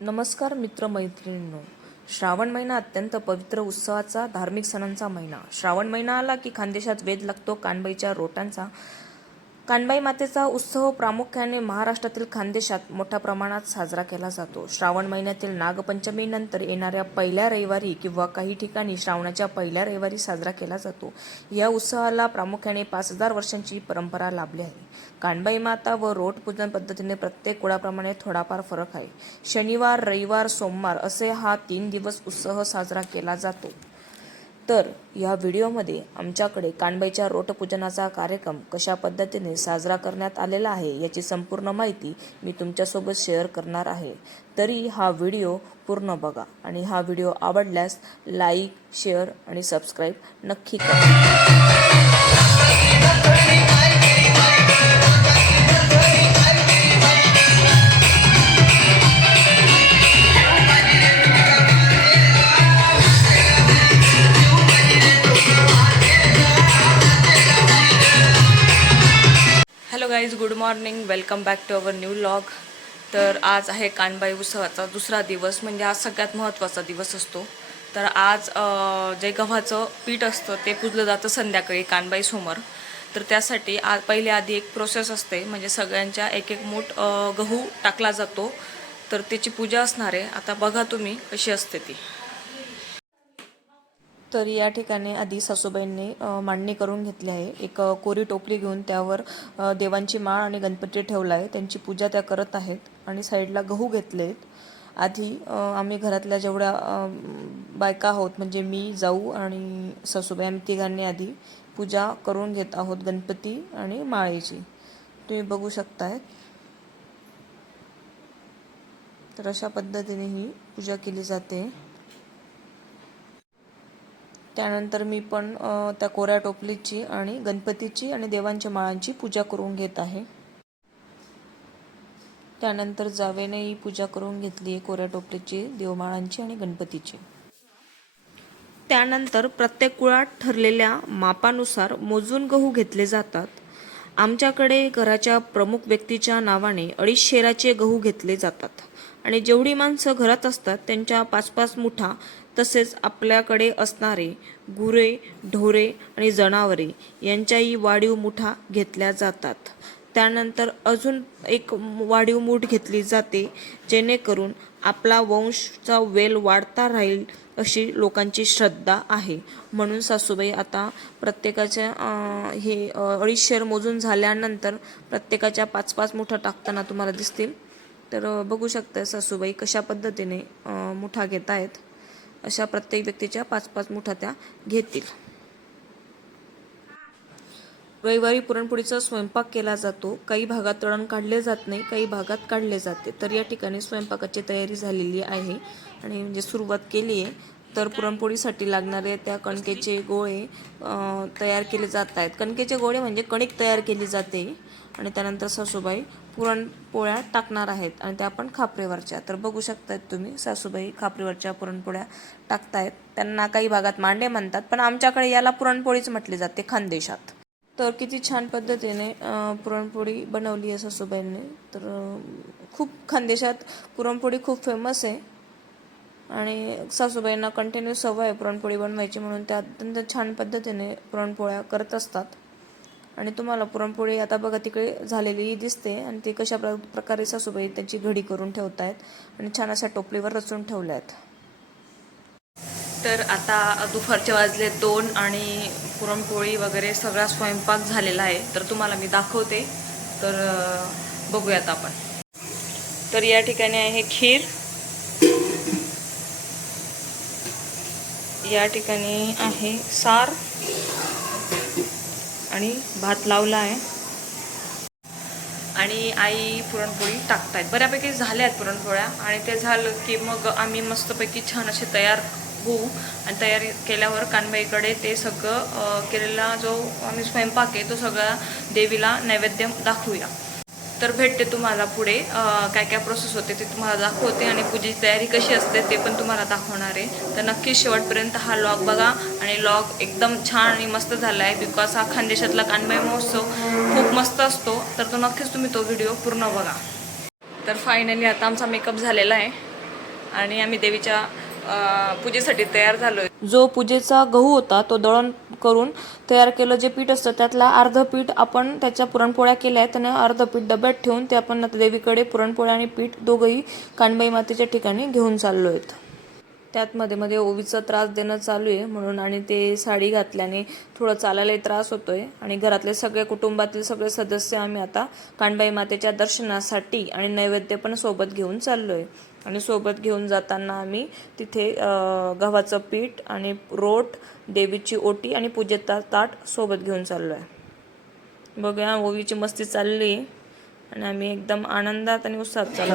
नमस्कार मित्रमैत्रिणींनो. श्रावण महिना अत्यंत पवित्र उत्सवाचा धार्मिक सणांचा महिना. श्रावण महिना आला की खानदेशात वेध लागतो कानबाईच्या रोटांचा कानबाई मातेचा उत्सव प्रामुख्याने महाराष्ट्रातील खानदेशात मोठ्या प्रमाणात साजरा केला जातो. श्रावण महिन्यातील नागपंचमीनंतर येणाऱ्या पहिल्या रविवारी किंवा काही ठिकाणी श्रावणाच्या पहिल्या रविवारी साजरा केला जातो. या उत्सवाला प्रामुख्याने पाच हजार वर्षांची परंपरा लाभली आहे. कानबाई माता व रोट पूजन पद्धतीने प्रत्येक कुळाप्रमाणे थोडाफार फरक आहे. शनिवार रविवार सोमवार असे हा तीन दिवस उत्सव साजरा केला जातो. तर या व्हिडिओमध्ये आमच्याकडे कानबाईच्या रोटपूजनाचा कार्यक्रम कशा पद्धतीने साजरा करण्यात आलेला आहे याची संपूर्ण माहिती मी तुमच्यासोबत शेअर करणार आहे. तरी हा व्हिडिओ पूर्ण बघा आणि हा व्हिडिओ आवडल्यास लाईक शेअर आणि सबस्क्राईब नक्की करा. Guys good morning welcome back to our new log तर आज आहे कानबाई उत्सवाचा दुसरा दिवस म्हणजे आज सगळ्यात महत्त्वाचा दिवस असतो. तर आज जे गव्हाचं पीठ असतं ते पुजलं जातं संध्याकाळी कानबाई समोर. तर त्यासाठी आ पहिले आधी एक प्रोसेस असते म्हणजे सगळ्यांच्या एक एक मूठ गहू टाकला जातो. तर त्याची पूजा असणार आहे. आता बघा तुम्ही कशी असते ती. तर या ठिकाणी आधी सासूबाईंनी मांडणी करून घेतली आहे. एक कोरी टोपली घेऊन त्यावर देवांची माळ आणि गणपती ठेवला आहे त्यांची पूजा त्या करत आहेत आणि साईडला गहू घेतले आहेत आधी आम्ही घरातल्या जेवढ्या बायका आहोत म्हणजे मी जाऊ आणि सासूबाई आम्ही तिघांनी आधी पूजा करून घेत आहोत गणपती आणि माळेची. तुम्ही बघू शकताय. तर अशा पद्धतीने ही पूजा केली जाते. त्यानंतर मी पण त्या कोऱ्या टोपलीची आणि गणपतीची आणि देवांच्या माळांची पूजा करून घेत आहे. त्यानंतर जावेने ही पूजा करून घेतली आहे कोऱ्या टोपलीची देवमाळांची आणि गणपतीची. त्यानंतर प्रत्येक कुळात ठरलेल्या मापानुसार मोजून गहू घेतले जातात. आमच्याकडे घराच्या प्रमुख व्यक्तीच्या नावाने अडीच शेराचे गहू घेतले जातात. आणि जेवढी माणसं घरात असतात त्यांच्या पाच पाच मुठा तसेच आपल्याकडे असणारे गुरे ढोरे आणि जनावरे यांच्याही वाढीव मुठा घेतल्या जातात. त्यानंतर अजून एक वाढीव मूठ घेतली जाते जेणेकरून आपला वंशचा वेल वाढता राहील अशी लोकांची श्रद्धा आहे. म्हणून सासूबाई आता प्रत्येकाच्या हे अं, अडीच मोजून झाल्यानंतर प्रत्येकाच्या पाच पाच मुठा टाकताना तुम्हाला दिसतील. तर बघू शकता सासूबाई कशा पद्धतीने मुठा घेत आहेत अशा प्रत्येक व्यक्तीच्या पाच पाच मुठा त्या घेतील. रविवारी पुरणपोळीचा स्वयंपाक केला जातो. काही भागात तळण काढले जात नाही काही भागात काढले जाते. तर या ठिकाणी स्वयंपाकाची तयारी झालेली आहे आणि म्हणजे सुरुवात केली आहे. तर पुरणपोळीसाठी लागणारे त्या कणकेचे गोळे तयार केले जात आहेत. कणकेचे गोळे म्हणजे कणिक तयार केली जाते आणि त्यानंतर सासूबाई पुरणपोळ्या टाकणार आहेत आणि त्या आपण खापरेवरच्या. तर बघू शकतात तुम्ही सासूबाई खापरेवरच्या पुरणपोळ्या टाकतायत. त्यांना काही भागात मांडे म्हणतात पण आमच्याकडे याला पुरणपोळीच म्हटली जाते खानदेशात. तर किती छान पद्धतीने पुरणपोळी बनवली आहे सासूबाईंनी. तर खूप खानदेशात पुरणपोळी खूप फेमस आहे. आणि सासूबाईंना कंटिन्यू सवय आहे पुरणपोळी बनवायची म्हणून. त्या अत्यंत छान पद्धतीने पुरणपोळ्या करत असतात. आणि तुम्हाला पुरणपोळी आता बघा तिकडे झालेली दिसते आणि ते कशा प्र प्रकारे सासूबाई त्याची घडी करून ठेवत आहेत आणि छान अशा टोपलीवर रचून ठेवल्या आहेत तर आता दुपारचे वाजले दोन आणि पुरणपोळी वगैरे सगळा स्वयंपाक झालेला आहे. तर तुम्हाला मी दाखवते. तर बघूयात आपण. तर या ठिकाणी आहे खीर. या ठिकाणी आहे सार आणि भात लावला आहे. आणि आई पुरणपोळी टाकतायत. बऱ्यापैकी झाल्या आहेत पुरणपोळ्या आणि ते झालं की मग आम्ही मस्तपैकी छान असे तयार होऊ. आणि तयारी केल्यावर कानबाईकडे ते सगळं केलेला जो आम्ही स्वयंपाक आहे तो सगळा देवीला नैवेद्य दाखवूया. तर भेटते तुम्हाला पुढे. काय काय प्रोसेस होते ते तुम्हाला दाखवते आणि पूजेची तयारी कशी असते ते पण तुम्हाला दाखवणार आहे. तर नक्की शेवटपर्यंत हा लॉग बघा आणि लॉग एकदम छान आणि मस्त झाला आहे बिकॉज हा खानदेशातला कानबाई महोत्सव खूप मस्त असतो. तर तो नक्कीच तुम्ही तो व्हिडिओ पूर्ण बघा. तर फायनली आता आमचा मेकअप झालेला आहे आणि आम्ही देवीच्या पूजेसाठी तयार झालो जो पूजेचा गहू होता तो दळण करून तयार केलं जे पीठ असतं त्यातला अर्ध पीठ आपण त्याच्या पुरणपोळ्या केल्या आहेत. त्यानं अर्ध पीठ डब्यात ठेवून ते आपण देवीकडे पुरणपोळ्या आणि पीठ दोघंही कानबाई मातेच्या ठिकाणी घेऊन चाललो आहेत त्यात मध्ये मध्ये ओवीचा त्रास देणं चालू आहे म्हणून आणि ते साडी घातल्याने थोडं चालायलाही त्रास होतो आहे आणि घरातले सगळे कुटुंबातील सगळे सदस्य आम्ही आता कानबाई मातेच्या दर्शनासाठी आणि नैवेद्य पण सोबत घेऊन चाललो आहे आणि सोबत घेऊन जाताना आम्ही तिथे गव्हाचं पीठ आणि रोट देवीची ओटी आणि पूजेचा ताट सोबत घेऊन चाललो आहे बघूया ओवीची मस्ती चालली आहे आणि आम्ही एकदम आनंदात आणि उत्साहात चाललो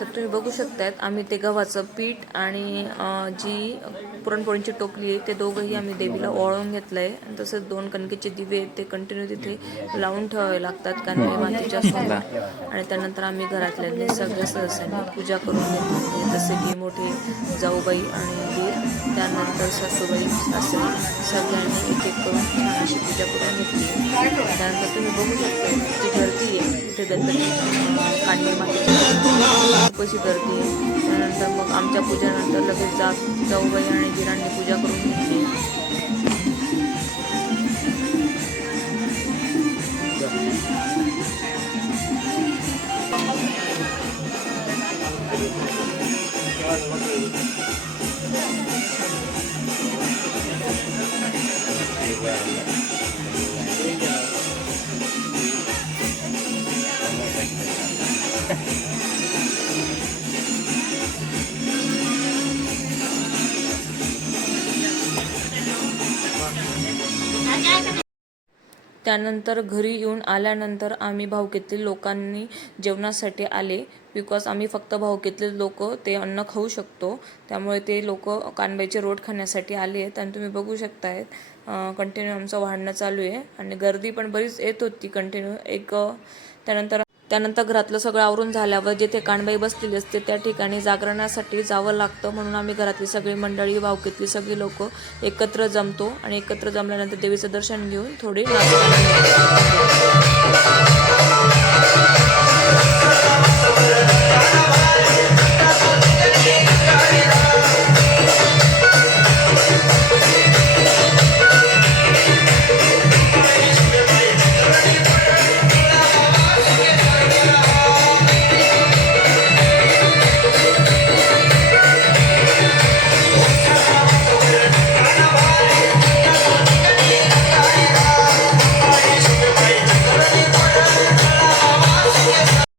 तर तुम्ही बघू शकतायत आम्ही ते गव्हाचं पीठ आणि जी पुरणपोळींची टोपली आहे ते दोघंही आम्ही देवीला ओळून घेतलंय. आणि तसंच दोन कणकेचे दिवे आहेत ते कंटिन्यू तिथे लावून ठेवावे लागतात कारण मातीच्या समोर आणि त्यानंतर आम्ही घरातल्या सगळ्या सदस्यांनी पूजा करून घेतली. जसे की मोठे जाऊबाई आणि दीर त्यानंतर सासूबाई सासरे सगळ्यांनी एक एक करून छान अशी पूजा करून घेतली. त्यानंतर तुम्ही बघू शकता ती गर्दी आहे तिथे गणपती कांडे मातेच्या चौकशी करते. त्यानंतर मग आमच्या पूजेनंतर लगेच जा जाऊबाई आणि दिरांनी पूजा करून घेतली त्यानंतर घरी येऊन आल्यानंतर आम्ही भावकीतले लोकांनी जेवणासाठी आले. बिकॉज आम्ही फक्त भावकीतले लोक ते अन्न खाऊ शकतो. त्यामुळे ते लोक कानबाईचे रोट खाण्यासाठी आले आहेत. आणि तुम्ही बघू शकतायत कंटिन्यू आमचं वाढणं चालू आहे. आणि गर्दी पण बरीच येत होती कंटिन्यू एक त्यानंतर त्यानंतर घरातलं सगळं आवरून झाल्यावर जिथे कानबाई बसलेली असते त्या ठिकाणी जागरणासाठी जावं लागतं म्हणून आम्ही घरातली सगळी मंडळी भावकीतली सगळी लोक एकत्र जमतो आणि एकत्र जमल्यानंतर देवीचं दर्शन घेऊन थोडी